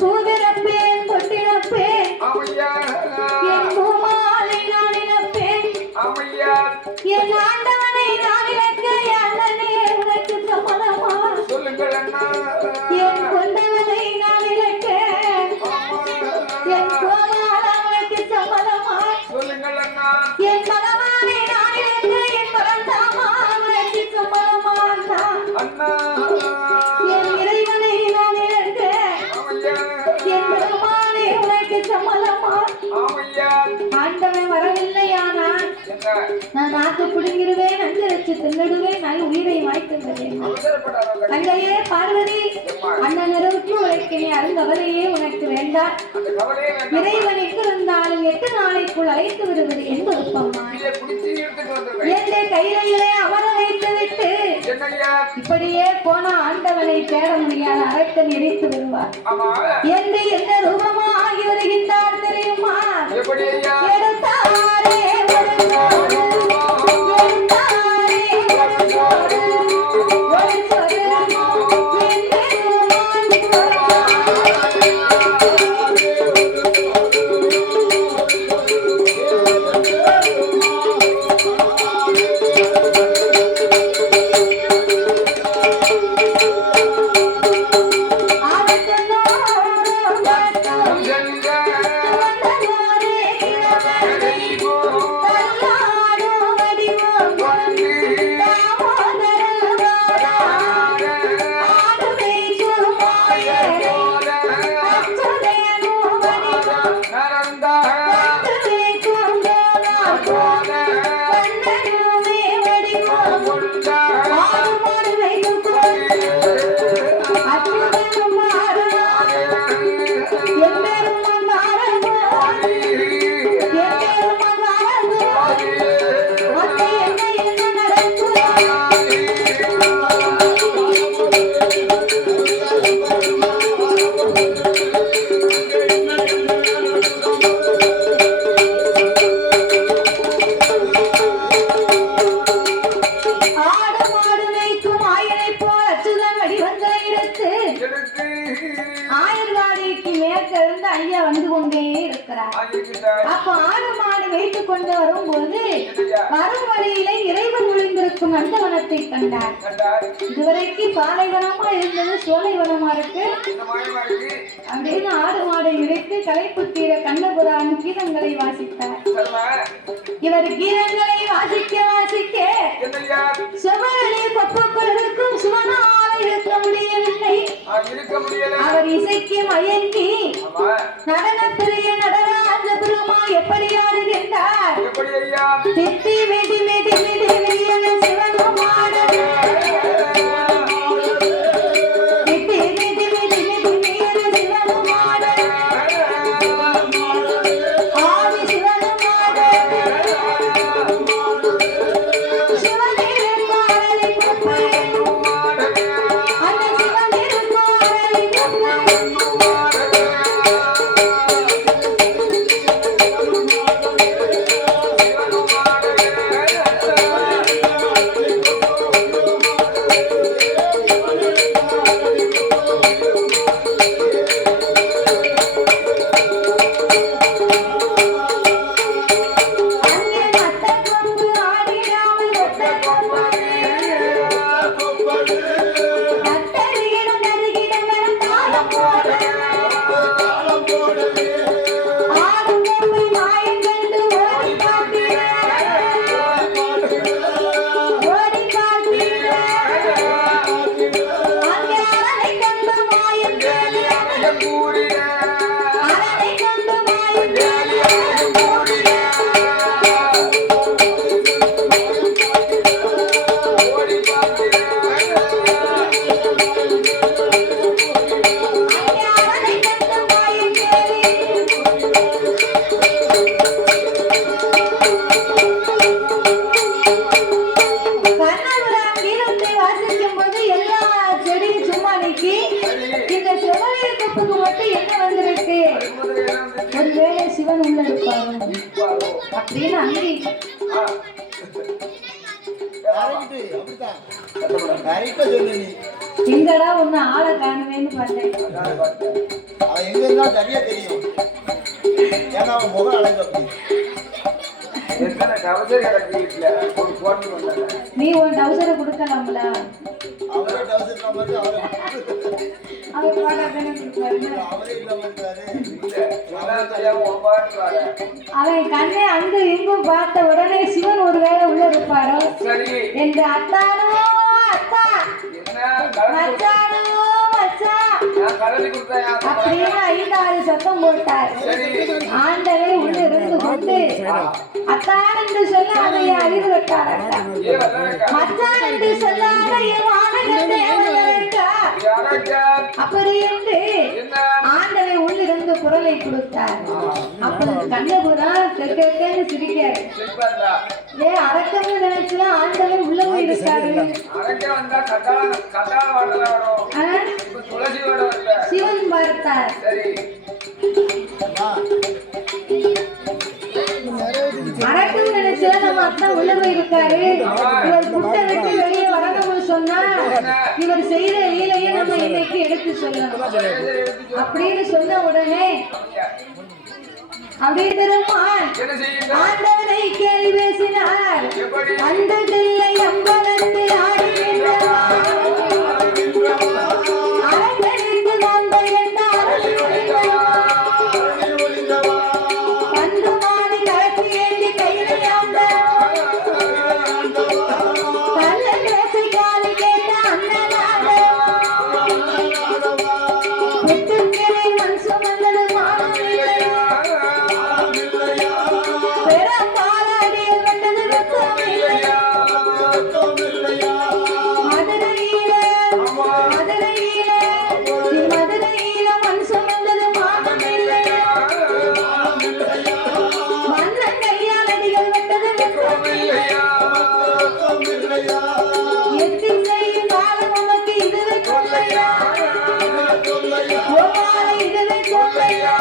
பூவிளப்பேன் பொட்டிழப்பேன் ஆமையா என் பூமாலை நான் இழப்பேன். ஆமையா என் ஆண்டவனை நான் இழக்க அண்ணனே உனக்கு சம்மதமா? சொல்லுங்கள் அண்ணா என் கொண்டவனை நான் இழக்க என் கோமால உனக்கு சம்மதமா? சொல்லுங்கள் அண்ணா என் பகவானை நான் இழக்க என் பரந்தாமா உனக்கு சம்மதமா அண்ணா? அண்ணா என் இறைவனை நான் இழக்க ஆமையா என் பெருமானே உனக்கு சம்மதமா? ஆமையா ஆண்டவன் வரவில்லையானால் என்ன நான் நாக்கு பிடுங்கிடுவேன், அஞ்சரிச்சு தின்னுடுவேன், நான் உயிரை வாய்த்துடுவேன். அவசரப்படாத தங்கையே பார்வதி, அண்ணனருக்கு உழைக்கினே அருங்கவலையே உனக்கு வேண்டாம். அந்த கவலையே வேண்டாம் இறைவனுக்கு இருந்தாலும் 8 நாளைக்குள் அழைத்து விடுவது என்பது உப்பம்மா. இதை குடிச்சு எடுத்துட்டு வந்துடுறேன் எந்த கையிலே அமர வைத்து விட்டு என்னய்யா இப்படியே போன ஆண்டவனை தேட முடியாத அரக்கன் எரித்து விடுவார். ஆமா எந்த ரூபமா ஆகி வருகின்றார் தெரியுமா? எப்படி ஐயா எடுத்தாரே வரும்போது, எடுத்தாரே வரும்போது, ஒரு சொல் என் பெருமான் ஐயா வந்து கொண்டே இருக்கிறார். அப்ப ஆடு மாடு வைத்துக் கொண்டு வரும்போது வரும் வழியிலே இறைவன் ஒளிந்திருக்கும் நந்தவனத்தை கண்டார். இதுவரைக்கும் பாலைவனமா இருந்தது சோலைவனமா இருக்கு அப்படின்னு ஆடு மாடை இழைத்து களைப்பு தீர கண்ணபுரான் கீதங்களை வாசித்தார். இவர் கீதங்களை வாசிக்க வாசிக்க செவரளி பப்புக்குள் இருக்கும் சுவனால இருக்க முடியவில்லை. அவர் இசைக்கு மயங்கி நடனப்பிரிய நடராஜ பெருமா எப்படி ஆடுகின்றார்? திட்டி மிதி மிதி மிதி மிதியன சிவகுமாரன் திட்டி மிதி மிதி மிதி மிதியன சிவகுமாரன் ஆதி சிவகுமாரன் சிவனிருக்காரனை குப்பை அந்த சிவனிருக்காரனை குப்பை அப்படித்தான் கரெக்டா சொல்லு நீ. எங்கடா ஒண்ணு ஆளை காணுவேன்னு பார்த்தேன். அவன் எங்க இருந்தா சரியா தெரியும். ஏன்னா அவன் முகம் அழகு அப்படி. நீ உன் டவுசரை கொடுக்கலாம்ல? அவரே டவுசர் நம்பர் அவரே அவர் பாட்டாதானே கொடுப்பாரு. அவரே இல்லாம இருக்காரு. அவன் கண்ணை அங்கு எங்கும் பார்த்த உடனே சிவன் ஒரு வேளை உள்ள இருப்பாரோ என்று அத்தானோ அத்தா மச்சானோ மச்சான் அப்படின்னு 5-6 சத்தம் போட்டார். ஆண்டவே உள்ள இருந்து கொண்டு அத்தான் என்று சொல்ல அதை அறிவு விட்டார். மச்சான் என்று சொல்லாத என் வானகத்தை அப்படி என்று ஆண்டவை உள்ளிருந்து குரலை கொடுத்தார். அப்பொழுது கண்ணபுரம் தெற்கேன்னு சிரிக்காரு. அரக்கம்னு நினைச்சுதான் ஆண்டவை உள்ள போய் இருக்காரு. சிவன் பார்த்தார். அரக்கம் நினைச்சுதான் நம்ம அத்தா உள்ள போய் இருக்காரு. இவர் குட்டை வெட்டி வெளியே வரணும்னு சொன்னா இவர் செய்த லீலையை நம்ம இன்னைக்கு எடுத்து சொல்லணும் அப்படின்னு சொன்ன உடனே அப்படியே பெருமான் ஆண்டவனை கேள்வி பேசினார். அந்த தில்லை அம்பலத்தில் ஆடுகின்றார். அரங்கனுக்கு வந்த என்றார் பந்து மாடி கலத்தி ஏந்தி கையிலே ஆண்ட கண்ணன் பேசி காலி கேட்ட அண்ணனாக எட்டுக்கரை மண் சுமந்தது மானம் இல்லையா பெரும்பாலாடியில் வந்தது வெப்பம் இல்லையா மதுரையில மண் சுமந்தது மானம் இல்லையா மன்னன் கையால் அடிகள் விட்டது வெப்பம் இல்லையா எத்தி செய்யும் காலம் நமக்கு இதுவே சொல்லையா ஒவ்வாறு இதுவே சொல்லையா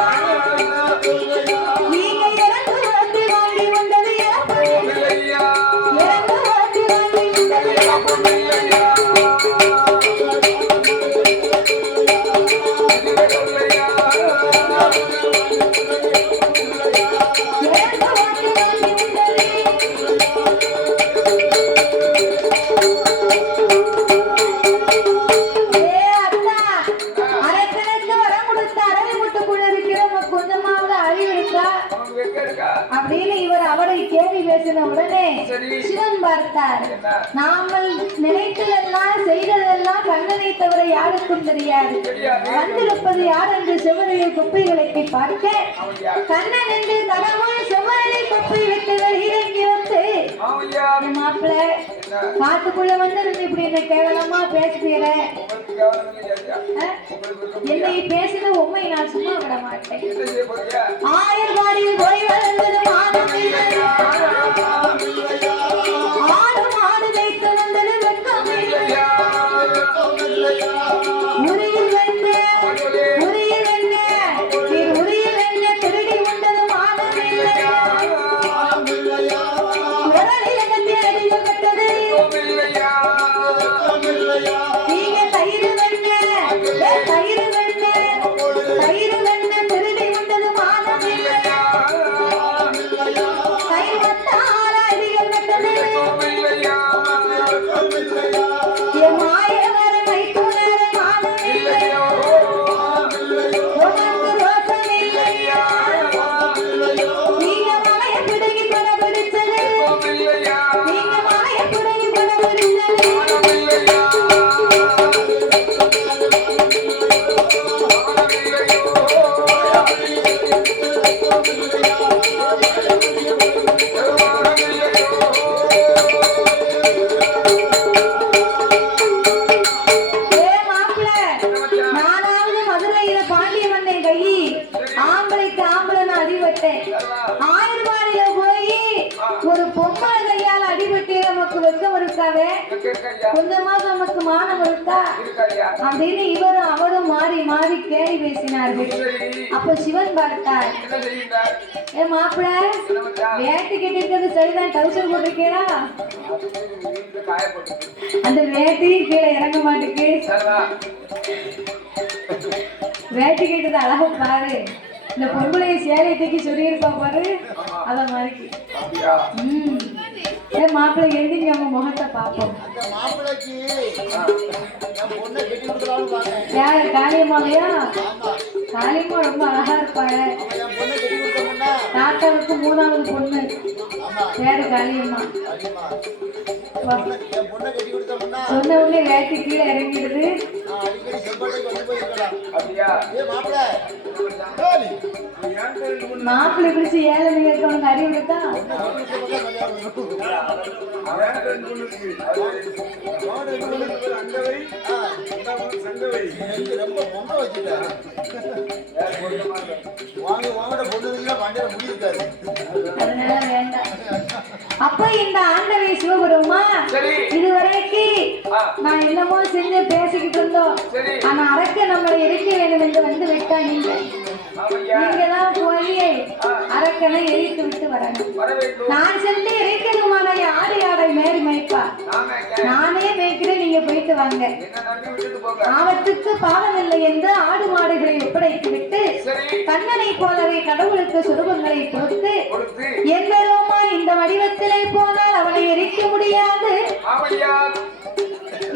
நீங்க இறந்து வாட்டி வாங்கி வந்தது இறப்பு இல்லையா இறந்து வாட்டி வாங்கி வந்தது இறப்பு இல்லையா இறந்து வாட்டி வாங்கி வந்தது அத்தா அரக்கனுக்கு வரம் கொடுத்த அரவை முட்டுக்குள்ள இருக்கிற கொஞ்சமாவது அறிவு இருக்கா அப்படின்னு இவர் அவரை கேள்வி பேசின உடனே சிவன் பார்த்தார். நாமல் நினைத்ததெல்லாம் செய்ததெல்லாம் கண்ணனை தவிர யாருக்கும் தெரியாது. வந்திருப்பது யார் என்று செவ்வரையில் குப்பை விளக்கி பார்க்க கண்ணன் என்று கடவுள் செவ்வரை குப்பை விளக்குகள் இறங்கி வந்து மாப்பிள்ள காட்டுக்குள்ள வந்து இப்படி என்ன கேவலமா பேசுகிற என்னை பேசின உண்மை நான் சும்மா விட மாட்டேன். ஆயர்வாடியில் போய் வளர்ந்தது மானம் இல்லையா ஆடு மாடு வைத்து வந்தது வெட்கம் இல்லையா உரியில் வெண்ண உரியில் வெண்ண உரியில் வெண்ண திருடி உண்டது மானம் இல்லையா உடலில் கட்டி அடிகள் கட்டது நீங்க தயிர் வெண்ண தயிர் வெண்ண தயிர் வெண்ண திருடி உண்டது மானம் இல்லையா கை வந்தாரா கேட்கறியா கொஞ்சமா நமக்கு மானம் இருக்கா இருக்காரியா அப்படின்னு இவரும் அவரும் மாறி மாறி கேலி பேசினார்கள். சரி அப்ப சிவன் பார்த்தார். என்ன செய்யுங்க ஏ மாப்பிள்ள என்ன மச்சான் வேட்டி கட்டிருக்கிறது சரிதான், டவுசர் போட்டிருக்கீங்களா? வீட்டுல காய போட்டு அந்த வேட்டியும் கீழே இறங்க மாட்டேக்கு. சரிதா வேட்டி கட்டது அழகா பாரு. இந்த பொம்பளைய சேலையை தூக்கி சொல்லியிருப்பா பாரு, அத மாதிரி. அப்படியா ஏ மாப்பிள்ளை எழுதிங்க அவங்க முகத்தை பார்ப்போம். அந்த மாப்பிள்ளைக்கு என் பொண்ணை கட்டி கொடுக்கலாம்னு பார்த்தேன். யாரு காளியம்மாவையா? ஆமா காளியம்மா ரொம்ப அழகா இருப்பாங்க. அவன் என் பொண்ணை கட்டி கொடுத்தோம்னா தாத்தாவுக்கு 3வது பொண்ணு ஆமா பேரு காளியம்மா. அதிகமா என் பொண்ணை கட்டி கொடுத்தோம்னா சொன்ன உடனே வேட்டி கீழே இறங்கிடுது. நான் அடிக்கடி செம்பட்டைக்கு வந்து போயிருக்கலாம். அப்படியா ஏ மாப்பிள்ள மாப்பிள்ளை பிடிச்சி ஏழை இருக்கவனுக்கு அறிவு இருக்கா? ரொம்ப பொங்க வச்சுட்டாரு. வாங்கிட்ட பொண்ணு வண்டியில முடியிருக்காரு. அதனால வேண்டாம். அப்ப இந்த ஆண்டவை சிவபெருமா சரி இதுவரைக்கும் நான் என்னமோ செஞ்சு பேசிக்கிட்டு இருந்தோம். சரி ஆனா அரக்க நம்மளை எரிக்க வேண்டும் என்று வந்து விட்டா நீங்க ஆமையா நீங்கதான் போய் அரக்கனை எரித்து விட்டு வரணும். வர வேண்டும் நான் சென்று எரிக்கணுமான ஆடு ஆடை மேரி மேய்ப்பா, நானே மேய்க்கிறேன், நீங்க போயிட்டு வாங்க. என்ன நம்பி விட்டுட்டு போங்க ஆபத்துக்கு பாவம் இல்லை என்று ஆடு மாடுகளை ஒப்படைத்து விட்டு சரி கண்ணனை போலவே கடவுளுக்கு சுரூபங்களை கொடுத்து கொடுத்து எந்தரோமா இந்த வடிவத்திலே போனால் அவனை எரிக்க முடியாது, ஆமையா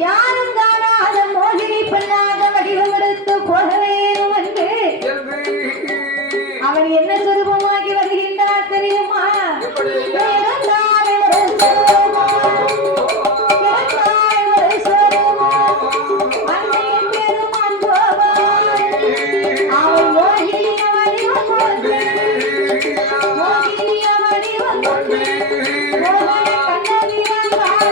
யாரும் காணாத மோகினி பெண்ணாக வடிவம் எடுத்து போக வேணும் என்று அவன் என்ன சுரூபமாகி வருகின்றார் தெரியுமா? எப்படி இறந்தாய் ஒரு சுரூபம், இறந்தாய் ஒரு சுரூபம், அன்னையின் பெருமான் கோபம், அவன் மோகினிய வடிவம் கொண்டு, மோகினிய வடிவம் கொண்டு மோகன கண்ணனிடம் வாழ.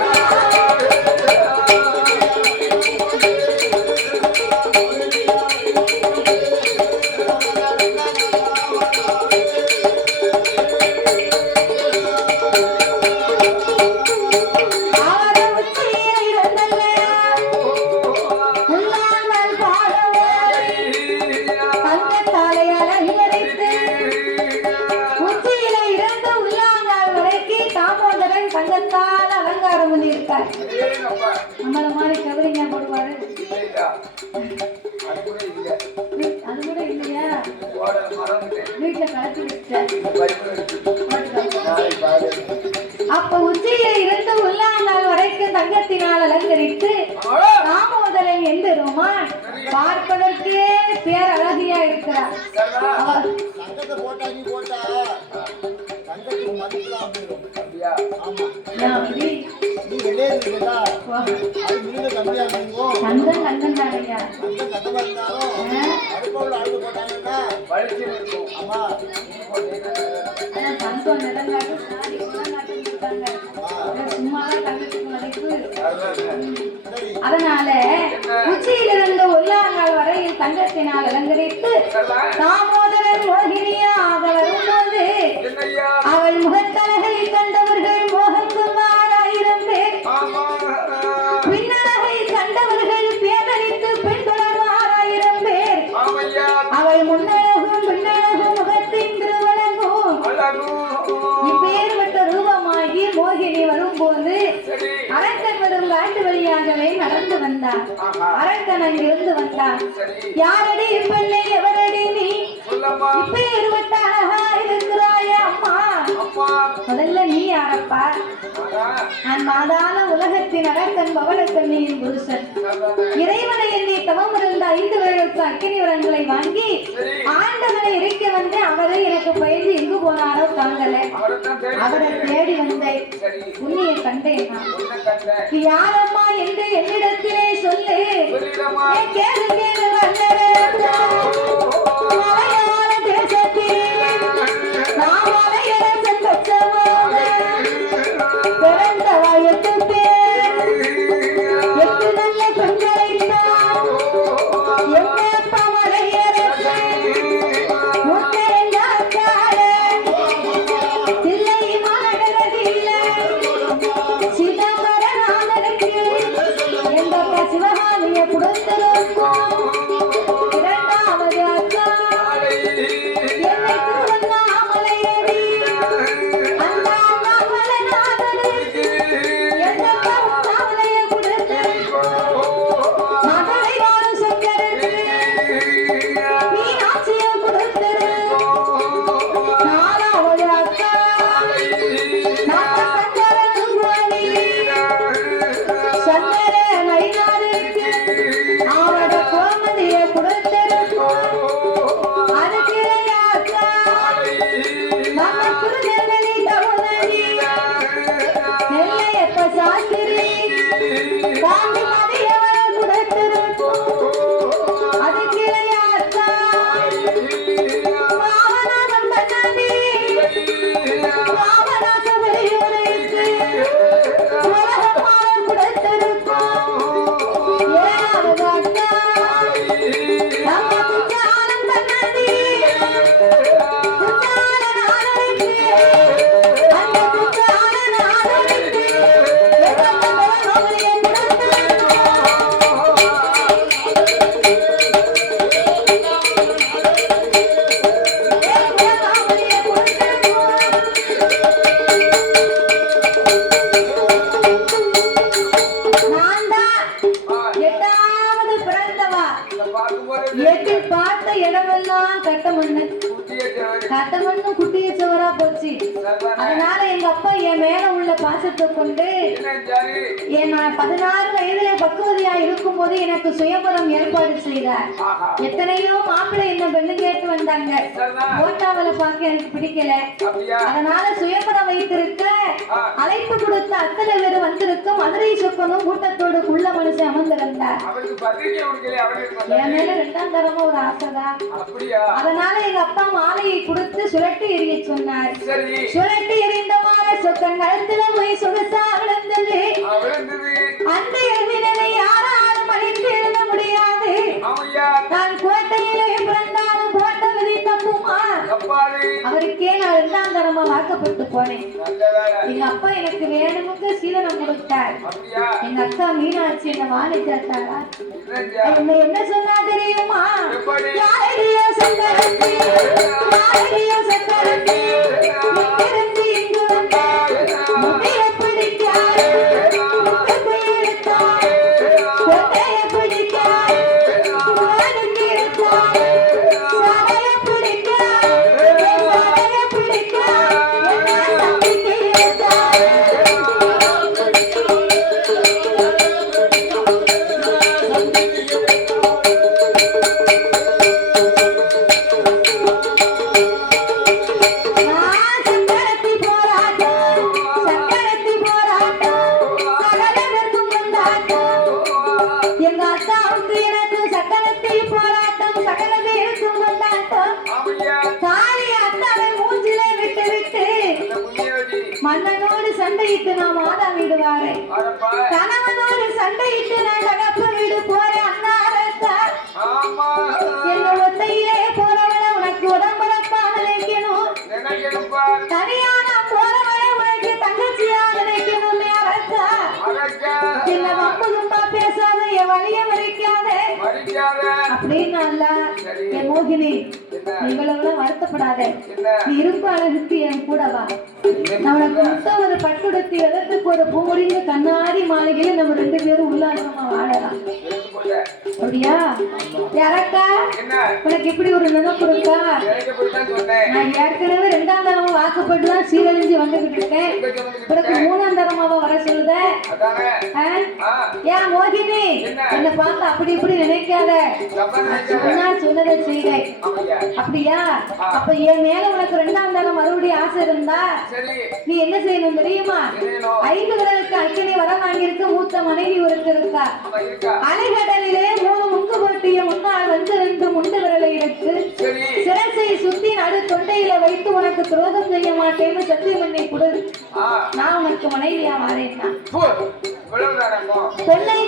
தங்கத்தால் அலங்காரம் பண்ணி இருக்கார். நம்மள மாதிரி கவரிங்க போடுவாரு. அது கூட இல்லையா? வீட்டுல கலத்தி வச்சார். அப்ப உச்சியில இருந்து உள்ளாங்கால் வரைக்கும் தங்கத்தினால் அலங்கரித்து தாமோதரன் எந்திருமான் பார்ப்பதற்கே பேரழகியா இருக்கிறார். அவர் தங்கத்தை போட்டா நீ போட்டா தங்கத்துக்கு மதிப்புலாம் போயிடும். ஆமா அப்படி நீ வெளியே இருக்கா அது மினிமம் கம்மியா இருக்கும். தங்கம் தங்கம் தானையா? தங்கம் தங்கமா இருந்தாலும் அடுப்போட அழுது போட்டாங்கன்னா வலிச்சு இருக்கும் ஆமா அதான் தங்கம் நிறங்காட்டு சாரி நிறங்காட்டு இருக்காங்க. சும்மாதான் தங்கத்துக்கு மதிப்பு. சரி அதனால உச்சியிலிருந்து உள்ளாங்கால் வரையில் தங்கத்தினால் அலங்கரித்து தாமோதரன் மோகினியாக வரும்போது என்னையா அவள் முகத்தழகை கண்டவர்கள் மோகம் கொண்டார் 1000 பேர், பின்னழகை கண்டவர்கள் பேரழித்து பின்தொடர்வார் 1000 பேர். ஆமையா அவள் முன்னழகும் பின்னழகும் முகத்தின் திருவழங்கும் இப்பேற்பட்ட ரூபமாகி மோகினி வரும்போது சரி அரக்கன் வரும் காட்டு வழியாகவே நடந்து வந்தார். அரக்கன் அங்கிருந்து வந்தார். சரி யாரடி பெண்ணை எவரடி நீ சொல்லம்மா இப்பேற்பட்ட அழகா இருக்கிறாயே அம்மா? அம்மா முதல்ல நீ யாரப்பா? நான் மாதான உலகத்தின் அரக்கன் பவளக்கண்ணியின் புருஷன். இறைவனை எண்ணி தவம் இருந்த 5 வேளைக்கு அக்கினி வரங்களை வாங்கி ஆண்டவனை இறைக்க வந்து அவரை எனக்கு பயந்து எங்கு போனாரோ தாங்கல அவரை தேடி வந்தேன். உன்னைய கண்டேன். யாரம்மா என்று என்னிடத்திலே சொல்லு. கேளு கேளு வல்லரே மலையாள தேசத்திலே நாம் மலையரசன் பச்சமாக பிறந்த 8 பேர் 8 நல்ல பெண்களைத்தான் என்னப்பா மலையரசன் முன்னேற்காரன் தில்லை மாநகரத்தில் சிதம்பரநாதனுக்கு தாண்டி மதியவன் கொடுத்திருக்கும் அதுக்கு யாத்தா பாவனாகம் பண்ணி பாவனாக வெளியுரைக்கு உலகமாக கொடுத்திருக்கும் ஏழாவது அக்கா நம்ம குச்சாலம் பண்ணி குச்சால நாளைக்கு அந்த குச்சால நாளைக்கு எவ்வளவு மோகனியை கொடுத்திருக்கும் எட்டாவது பிறந்தவா எட்டி பார்த்த இடமெல்லாம் கட்டமண்ணு கட்டமண்ணு குட்டிய சுவரா போச்சு அதனால எங்க அப்பா என் மேல உள்ள பாசத்தை கொண்டு நான் 16 வயதுல பக்குவதியா இருக்கும் போது எனக்கு சுயம்பரம் ஏற்பாடு செய்தார் எத்தனையோ மாப்பிள்ளை என்ன பெண்ணு கேட்டு வந்தாங்க போட்டாவல பார்க்க எனக்கு பிடிக்கல அதனால சுயம்பரம் வைத்திருக்க அழைப்பு கொடுத்த அத்தனை பேர் வந்திருக்க மதுரை சொக்கனும் கூட்டத்தோடு உள்ள மனுஷன் அமர்ந்திருந்தார் என் மேல 2ஆம் தரமா ஒரு ஆசைதான் அதனால எங்க அப்பா மாலையை கொடுத்து சுழட்டி எறிய சொன்னார் சுழட்டி எறிந்த மாலை சொக்கன் கழுத்துல போய் சொகசா விழுந்தது அந்த எதிரினை யாராலும் அழித்து எழுத முடியாது நான் கோட்டையிலே பிறந்தாலும் போட்ட விதி தப்புமா அவருக்கே நான் 2ஆம் தரமா வாக்கப்பட்டு போனேன் எங்க அப்பா எனக்கு வேணுமுங்க சீதனம் கொடுத்தார் எங்க அக்கா மீனாட்சி என்ன வாழை சேர்த்தாரா என்ன சொன்னா தெரியுமா யாரையோ சக்கரத்தி யாரையோ சக்கரத்தி எங்கிருந்து இங்கு வந்தார் முட்டைய பிடிக்கார் முகத்தை எடுத்தார் கொட்டைய பிடிக்கார் வானுக்கு எடுத்தார் சாலைய பிடிக்கார் சாலைய பிடிக்கார் என்ன நம்பிக்கை எடுத்தார் சக்கரத்தி போராட்டம் சக்கரத்தி போராட்டம் சகலருக்கும் கொண்டாட்டம் எங்க அக்காவுக்கு எனக்கு சக்கரத்தி போராட்டம் சகலருக்கும் கொண்டாட்டம் தாலி அத்தாவை மூஞ்சிலே விட்டு விட்டு மன்னனோடு சண்டையிட்டு நான் மாதா வீடு வாரேன் கணவனோடு சண்டையிட்டு நான் தகப்ப வீடு போறேன் அண்ணாரத்தா என்ன ஒத்தையிலே போறவள உனக்கு உடம்புறப்பா நினைக்கணும் தனியான போறவள உனக்கு தங்கச்சியா நினைக்கணும் அரசா என்ன வம்பு தும்பா பேசாத என் வழிய வரைக்காத அப்படின்னு அல்ல என் மோகினி இவ்வளவு வருத்தப்படாத நீ இருப்பு அழகுக்கு என் கூட வா நான் உனக்கு மொத்த ஒரு பட்டுடுத்தி இடத்துக்கு ஒரு பூமுடிந்த கண்ணாடி மாளிகையில நம்ம 2 பேரும் உல்லாசமா வாழலாம் அப்படியா யாரக்கா உனக்கு இப்படி ஒரு நினைப்பு இருக்கா நான் ஏற்கனவே 2ஆம் தரமா வாக்கப்பட்டு தான் சீரழிஞ்சு வந்துகிட்டு இருக்கேன் பிறகு 3ஆம் தரமாவா வர சொல்லுத ஏன் மோகினி என்ன பார்த்து அப்படி இப்படி நினைக்காத நான் சொன்னதை செய்தேன் அப்படியா அப்ப என் மேல உனக்கு 2ஆம் தரம் மறுபடியும் ஆசை இருந்தா நீ என்ன செய்யணும் தெரியுமா 5 விரலுக்கு அக்கினி வர வாங்கியிருக்க மூத்த மனைவி ஒருத்தர் இருக்கா அலைகடலிலே 3 முங்கு போட்டிய முன்னால் வந்து 2 முண்டு விரலை எடுத்து சிரசை சுத்தி நடு தொண்டையில வைத்து உனக்கு துரோகம் செய்ய மாட்டேன்னு சத்தியம் பண்ணி கொடு நான் உனக்கு மனைவியா மாறேன்னா பெண்ணை